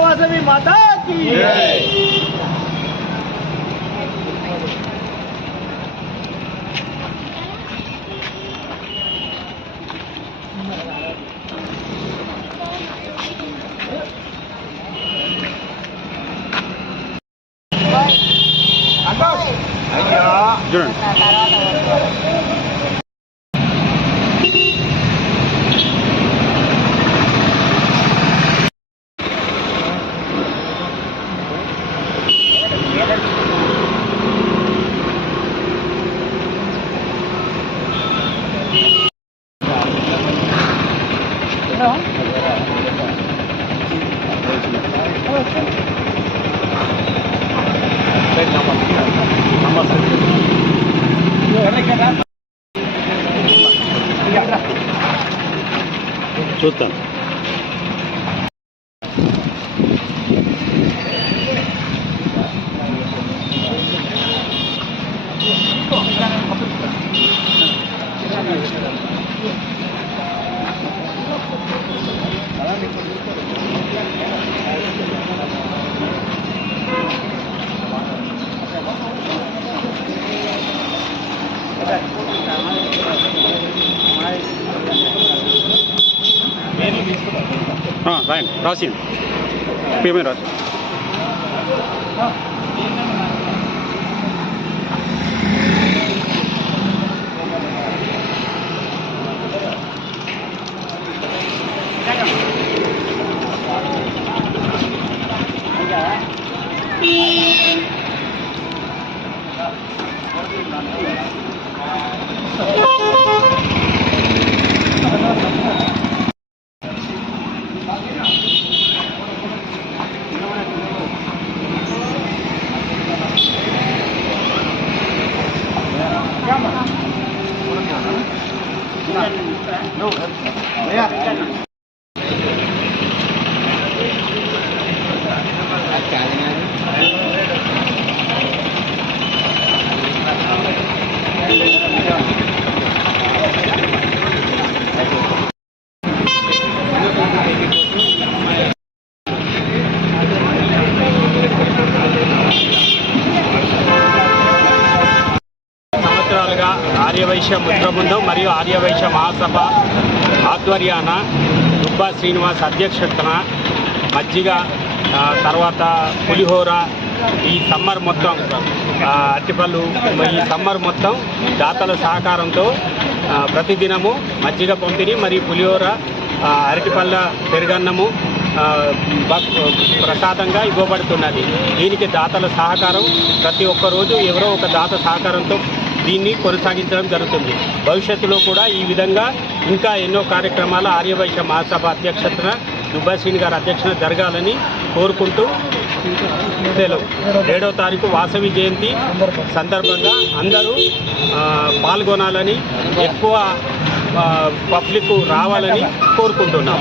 वासवी माता की जय। చూద్దాం. రాయండి, రాసింది పేమెంట్ రాసి ఆర్యవైశ్య మిత్రబృందం మరియు ఆర్యవైశ్య మహాసభ ఆధ్వర్యాన దుబ్బా శ్రీనివాస్ అధ్యక్షతన మజ్జిగ తర్వాత పులిహోర ఈ సమ్మర్ మొత్తం అరటిపళ్ళు ఈ సమ్మర్ మొత్తం దాతల సహకారంతో ప్రతిదినము మజ్జిగ పంపిణీ మరియు పులిహోర అరటిపళ్ళ పెరుగన్నము ప్రసాదంగా ఇవ్వబడుతున్నది. దీనికి దాతల సహకారం ప్రతి ఒక్క రోజు ఎవరో ఒక దాత సహకారంతో దీన్ని కొనసాగించడం జరుగుతుంది. భవిష్యత్తులో కూడా ఈ విధంగా ఇంకా ఎన్నో కార్యక్రమాలు ఆర్యవైశ్య మహాసభ అధ్యక్షతన దుబ్బా శ్రీని గారి అధ్యక్షత జరగాలని కోరుకుంటూ 7వ తారీఖు వాసవి జయంతి సందర్భంగా అందరూ పాల్గొనాలని, ఎక్కువ పబ్లిక్ రావాలని కోరుకుంటున్నాం.